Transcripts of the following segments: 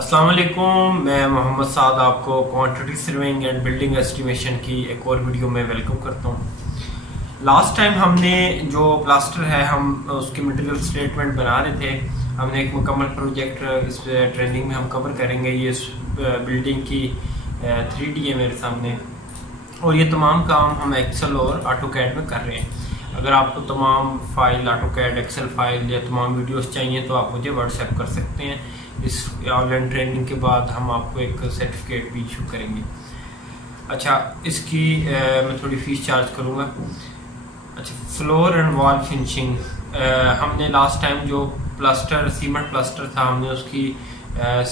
अस्सलाम वालेकुम, मैं मोहम्मद साद आपको quantity surveying and building estimation की एक और वीडियो में वेलकम करता हूँ। लास्ट टाइम हमने जो प्लास्टर है हम उसकी मटेरियल स्टेटमेंट बना रहे थे। हमने एक मुकम्मल प्रोजेक्ट इस ट्रेनिंग में हम कवर करेंगे। ये बिल्डिंग की 3D है मेरे सामने और ये तमाम काम हम एक्सेल और ऑटोकैड में कर रहे हैं। अगर आपको तमाम फाइल ऑटोकैड एक्सेल फाइल या तमाम वीडियोस चाहिए तो आप मुझे व्हाट्सएप कर सकते हैं। इस ऑनलाइन ट्रेनिंग के बाद हम आपको एक सर्टिफिकेट भी इशू करेंगे। अच्छा, इसकी मैं थोड़ी फीस चार्ज करूँगा। अच्छा, फ्लोर एंड वॉल फिनिशिंग, हमने लास्ट टाइम जो प्लास्टर सीमेंट प्लास्टर था हमने उसकी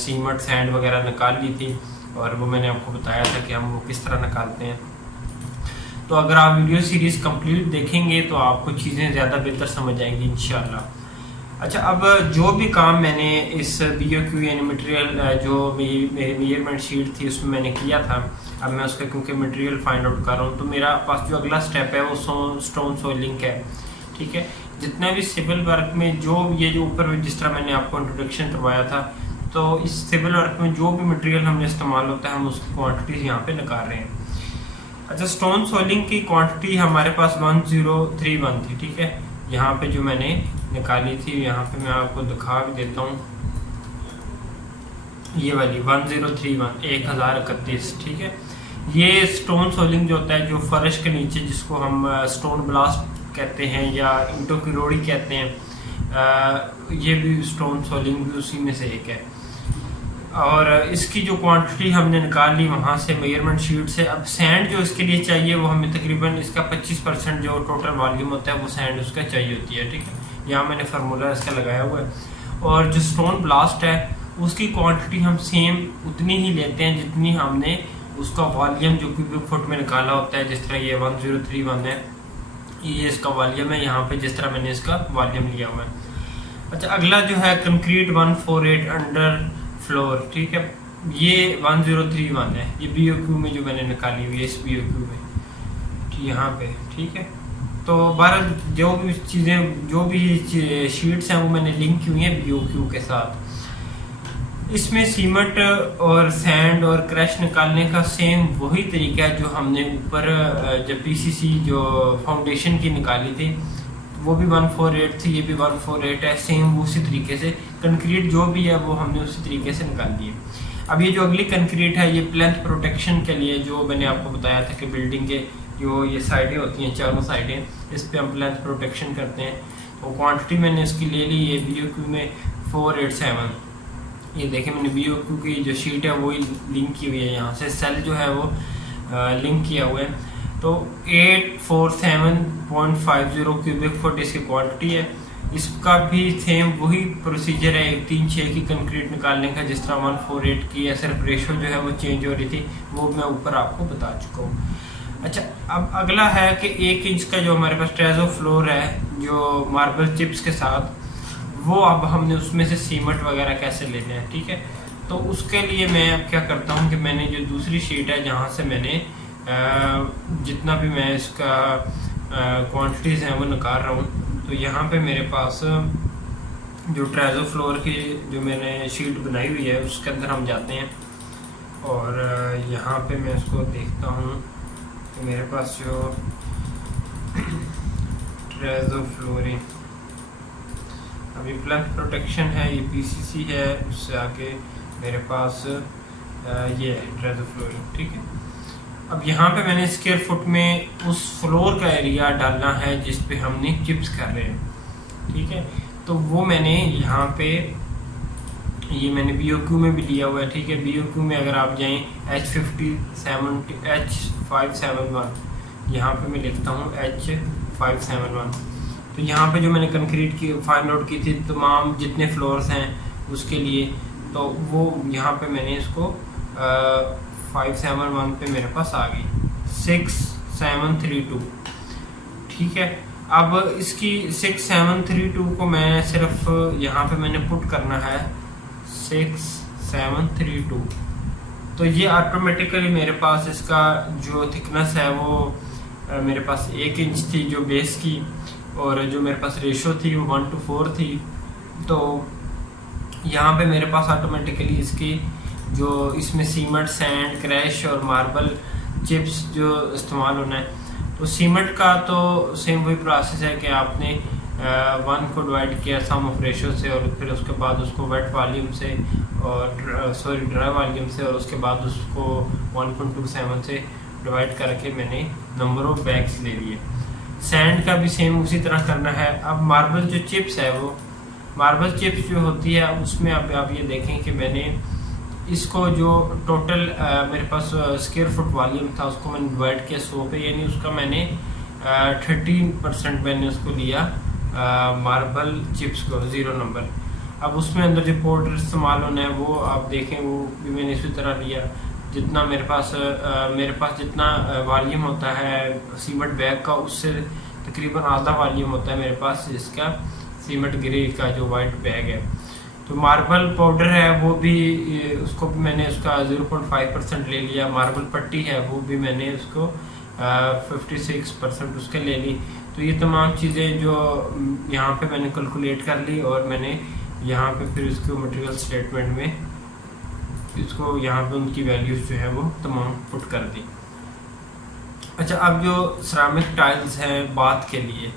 सीमेंट सैंड वगैरह निकाल ली थी और वो मैंने आपको बताया था कि हम वो किस तरह निकालते हैं। तो अगर आप वीडियो सीरीज़ कंप्लीट देखेंगे तो आपको चीज़ें ज़्यादा बेहतर समझ आएंगी इंशाल्लाह। अच्छा, अब जो भी काम मैंने इस BOQ यानी मटेरियल जो मेरी मेजरमेंट शीट थी उसमें मैंने किया था, अब मैं उसका क्योंकि मटेरियल फाइंड आउट कर रहा हूँ तो मेरा पास जो अगला स्टेप है वो स्टोन सोलिंग है। ठीक है, जितना भी सिविल वर्क में जो ये जो ऊपर जिस तरह मैंने आपको इंट्रोडक्शन करवाया था, तो इस सिविल वर्क में जो भी मटेरियल हमने इस्तेमाल होता है हम उसकी क्वान्टिटीज यहाँ पे निकाल रहे हैं। अच्छा, स्टोन सोलिंग की क्वांटिटी हमारे पास 1031 थी। ठीक है, यहाँ पे जो मैंने निकाली थी यहाँ पे मैं आपको दिखा भी देता हूँ, ये वाली 1031 1031। ठीक है, ये स्टोन सोलिंग जो होता है जो फर्श के नीचे जिसको हम स्टोन ब्लास्ट कहते हैं या इंटो की रोड़ी कहते हैं, ये भी स्टोन सोलिंग भी उसी में से एक है। और इसकी जो क्वांटिटी हमने निकाल ली वहाँ से मेजरमेंट शीट से। अब सैंड जो इसके लिए चाहिए वो हमें तकरीबन इसका 25% जो टोटल वॉल्यूम होता है वो सैंड उसका चाहिए होती है। ठीक है, यहाँ मैंने फार्मूला इसका लगाया हुआ है। और जो स्टोन ब्लास्ट है उसकी क्वांटिटी हम सेम उतनी ही लेते हैं जितनी हमने उसका वॉल्यूम जो क्यूबिक फुट में निकाला होता है। जिस तरह ये 1031 है, ये इसका वॉल्यूम है, यहाँ पे जिस तरह मैंने इसका वॉल्यूम लिया हुआ है। अच्छा, अगला जो है कंक्रीट 148 अंडर फ्लोर। ठीक है, ये 1031 है, ये BOQ में जो मैंने निकाली हुई है इस BOQ में यहाँ पे। ठीक है, तो 12 जो भी चीज़ें जो भी शीट्स हैं वो मैंने लिंक की हुई हैं BOQ के साथ। इसमें सीमेंट और सैंड और क्रैश निकालने का सेम वही तरीका है जो हमने ऊपर जब PCC जो फाउंडेशन की निकाली थी वो भी 148 थी, ये भी 148 है, सेम उसी तरीके से। कंक्रीट जो भी है वो हमने उसी तरीके से निकाल दी है। अब ये जो अगली कंक्रीट है ये प्लेंथ प्रोटेक्शन के लिए, जो मैंने आपको बताया था कि बिल्डिंग के जो ये साइडें होती हैं चारों साइडें, इस पे हम प्लेंथ प्रोटेक्शन करते हैं। तो क्वांटिटी मैंने इसकी ले ली, ये BOQ में 487। ये देखें मैंने BOQ की जो शीट है वही लिंक की हुई है, यहाँ से सेल जो है वो लिंक किया हुआ है। तो 847.50 क्यूबिक फुट इसकी क्वांटिटी है। इसका भी सेम वही प्रोसीजर है 136 की कंक्रीट निकालने का, जिस तरह 148 की है, सिर्फ रेशो जो है वो चेंज हो रही थी, वो मैं ऊपर आपको बता चुका हूँ। अच्छा, अब अगला है कि 1 इंच का जो हमारे पास ट्रेजो फ्लोर है जो मार्बल चिप्स के साथ, वो अब हमने उसमें से सीमेंट वगैरह कैसे लेने हैं। ठीक है, तो उसके लिए मैं अब क्या करता हूँ कि मैंने जो दूसरी शीट है जहाँ से मैंने जितना भी मैं इसका क्वांटिटीज़ हैं वो निकाल रहा हूँ, तो यहाँ पे मेरे पास जो ट्रेजो फ्लोर की जो मैंने शीट बनाई हुई है उसके अंदर हम जाते हैं और यहाँ पे मैं इसको देखता हूँ कि मेरे पास जो ट्रेजो फ्लोरिंग अभी प्लेंथ प्रोटेक्शन है, ये PCC है, उससे आगे मेरे पास ये है ट्रेजो फ्लोरिंग। ठीक है, अब यहाँ पे मैंने स्क्वायर फुट में उस फ्लोर का एरिया डालना है जिस पे हमने चिप्स कर रहे हैं। ठीक है, तो वो मैंने यहाँ पे ये मैंने BOQ में भी लिया हुआ है। ठीक है, BOQ में अगर आप जाएं H571, यहाँ पे मैं लिखता हूँ H571। तो यहाँ पे जो मैंने कंक्रीट की फाइंड आउट की थी तमाम जितने फ्लोर्स हैं उसके लिए, तो वो यहाँ पे मैंने इसको 571 पे मेरे पास आ गई 6732। ठीक है, अब इसकी 6732 को मैं सिर्फ यहाँ पे मैंने पुट करना है 6732, तो ये ऑटोमेटिकली मेरे पास इसका जो थिकनेस है वो मेरे पास 1 इंच थी जो बेस की, और जो मेरे पास रेशो थी वो 1:4 थी। तो यहाँ पे मेरे पास ऑटोमेटिकली इसकी जो इसमें सीमेंट, सैंड, क्रैश और मार्बल चिप्स जो इस्तेमाल होना है। तो सीमेंट का तो सेम वही प्रोसेस है कि आपने 1 को डिवाइड किया सम ऑफ रेशो से, और फिर उसके बाद उसको वेट वॉल्यूम से और ड्राई वॉल्यूम से, और उसके बाद उसको 1.27 से डिवाइड करके मैंने नंबर ऑफ बैग्स ले लिए। सैंड का भी सेम उसी तरह करना है। अब मार्बल जो चिप्स है, वो मार्बल चिप्स जो होती है उसमें अब आप ये देखें कि मैंने इसको जो टोटल मेरे पास स्क्वायर फुट वॉल्यूम था उसको मैंने डिवाइड किया 100 पे, यानी उसका मैंने 13% मैंने उसको लिया मार्बल चिप्स को 0 नंबर। अब उसमें अंदर जो पाउडर इस्तेमाल होना है वो आप देखें, वो भी मैंने इसी तरह लिया जितना मेरे पास जितना वॉल्यूम होता है सीमेंट बैग का, उससे तकरीबन आधा वॉल्यूम होता है मेरे पास इसका सीमेंट ग्रे का जो वाइट बैग है। तो मार्बल पाउडर है वो भी, उसको भी मैंने उसका 0.5% ले लिया। मार्बल पट्टी है वो भी मैंने उसको 56% उसके ले ली। तो ये तमाम चीज़ें जो यहाँ पे मैंने कैलकुलेट कर ली, और मैंने यहाँ पे फिर उसको मटेरियल स्टेटमेंट में इसको यहाँ पे उनकी वैल्यूज जो है वो तमाम पुट कर दी। अच्छा, अब जो सिरामिक टाइल्स हैं बाथ के लिए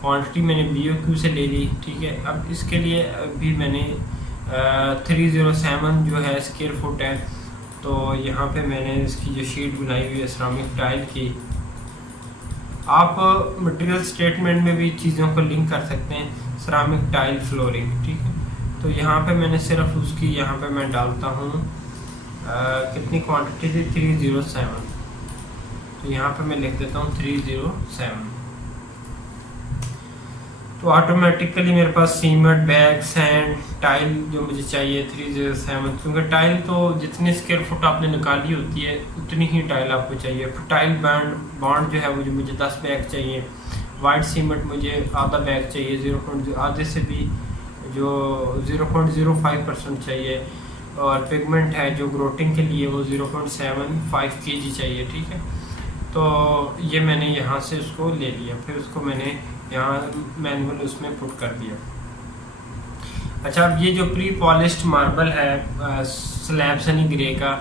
क्वांटिटी मैंने BOQ से ले ली, ठीक है। अब इसके लिए भी मैंने 307 जो है स्क्वायर फुट है, तो यहाँ पे मैंने इसकी जो शीट बनाई हुई है सिरामिक टाइल की। आप मटेरियल स्टेटमेंट में भी चीज़ों को लिंक कर सकते हैं, सिरामिक टाइल फ्लोरिंग, ठीक है। तो यहाँ पे मैंने सिर्फ उसकी यहाँ पे मैं डालता हूँ कितनी क्वांटिटी थी, 307। तो यहाँ पे मैं लिख देता हूँ 307। तो ऑटोमेटिकली मेरे पास सीमेंट, बैग, सैंड, टाइल जो मुझे चाहिए 307, क्योंकि टाइल तो जितनी स्क्वायर फुट आपने निकाली होती है उतनी ही टाइल आपको चाहिए। फिर टाइल बॉन्ड जो है वो मुझे 10 बैग चाहिए। वाइट सीमेंट मुझे आधा बैग चाहिए, आधे से भी जो 0.05% चाहिए। और पिगमेंट है जो ग्रोटिंग के लिए वो 0.75 kg चाहिए, ठीक है। तो ये मैंने यहाँ से उसको ले लिया, फिर उसको मैंने यहाँ मैनुअल उसमें पुट कर दिया। अच्छा, अब ये जो प्री पॉलिश्ड मार्बल है स्लैब सनी ग्रे का,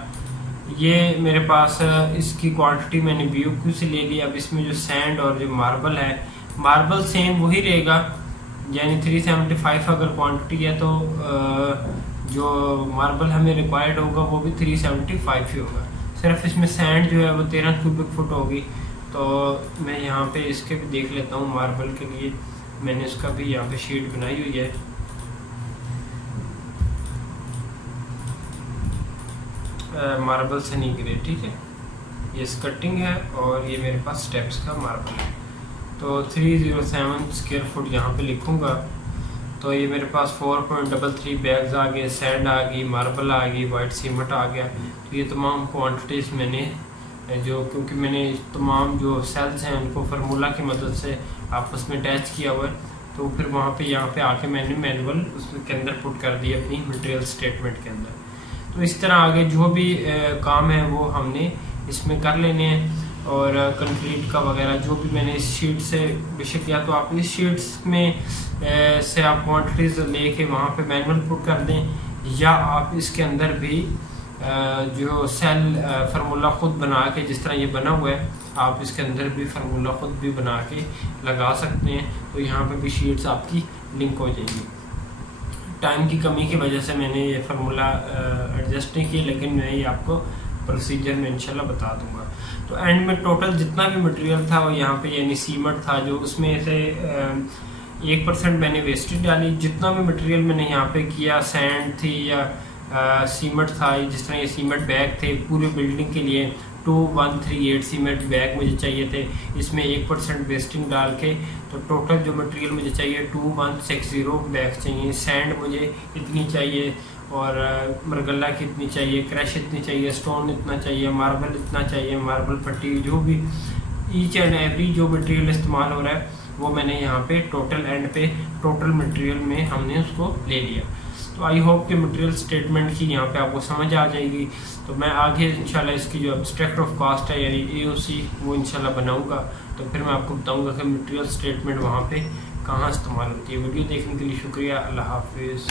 ये मेरे पास इसकी क्वांटिटी मैंने BOQ से ले ली। अब इसमें जो सैंड और जो मार्बल है, मार्बल सेम वही रहेगा, यानी 375 अगर क्वांटिटी है तो जो मार्बल हमें रिक्वायर्ड होगा वो भी 375 ही होगा। सिर्फ इसमें सैंड जो है वो 13 क्यूबिक फुट होगी। तो मैं यहाँ पे इसके भी देख लेता हूँ, मार्बल के लिए मैंने इसका भी यहाँ पे शीट बनाई हुई है। मार्बल सनी ग्रे, ठीक है। ये स्कर्टिंग है और ये मेरे पास स्टेप्स का मार्बल है। तो 307 स्क्वायर फुट यहाँ पे लिखूँगा। तो ये मेरे पास 4.33 बैग्स आ गए, सैंड आ गई, मार्बल आ गई, वाइट सीमेंट आ गया। तो ये तमाम क्वांटिटीज़ मैंने जो, क्योंकि मैंने तमाम जो सेल्स हैं उनको फार्मूला की मदद से आपस में अटैच किया हुआ है, तो फिर वहाँ पे यहाँ पे आके मैंने मैनुअल उसके अंदर पुट कर दिया अपनी मटेरियल स्टेटमेंट के अंदर। तो इस तरह आगे जो भी काम है वो हमने इसमें कर लेने हैं। और कंक्रीट का वगैरह जो भी मैंने इस शीट से, बेशक या तो आप इस शीट्स में से आप क्वांटिटीज़ लेके वहाँ पे मैनुअल पुट कर दें, या आप इसके अंदर भी जो सेल फार्मूला ख़ुद बना के, जिस तरह ये बना हुआ है, आप इसके अंदर भी फार्मूला ख़ुद भी बना के लगा सकते हैं। तो यहाँ पे भी शीट्स आपकी लिंक हो जाएगी। टाइम की कमी की वजह से मैंने ये फार्मूला एडजस्ट नहीं किया, लेकिन मैं ये आपको प्रोसीजर में इंशाल्लाह बता दूंगा। तो एंड में टोटल जितना भी मटेरियल था वो यहाँ पे, यानी सीमेंट था जो, उसमें से 1% मैंने वेस्टेज डाली। जितना भी मटेरियल मैंने यहाँ पे किया, सैंड थी या सीमेंट था, जिस तरह ये सीमेंट बैग थे पूरी बिल्डिंग के लिए 2138 सीमेंट बैग मुझे चाहिए थे, इसमें 1% वेस्टिंग डाल के तो टोटल जो मटेरियल मुझे चाहिए 2160 बैग चाहिए। सैंड मुझे इतनी चाहिए, और मरगल्ला की इतनी चाहिए, क्रैश इतनी चाहिए, स्टोन इतना चाहिए, मार्बल इतना चाहिए, मार्बल पट्टी, जो भी ईच एंड एवरी जो मटेरियल इस्तेमाल हो रहा है वो मैंने यहाँ पे टोटल एंड पे टोटल मटेरियल में हमने उसको ले लिया। तो आई होप कि मटेरियल स्टेटमेंट की यहाँ पे आपको समझ आ जाएगी। तो मैं आगे इंशाल्लाह इसकी जो एब्स्ट्रैक्ट ऑफ कास्ट है यानी AOC वो इंशाल्लाह बनाऊँगा, तो फिर मैं आपको बताऊँगा कि मटेरियल स्टेटमेंट वहाँ पे कहाँ इस्तेमाल होती है। वीडियो देखने के लिए शुक्रिया। अल्लाह हाफिज़।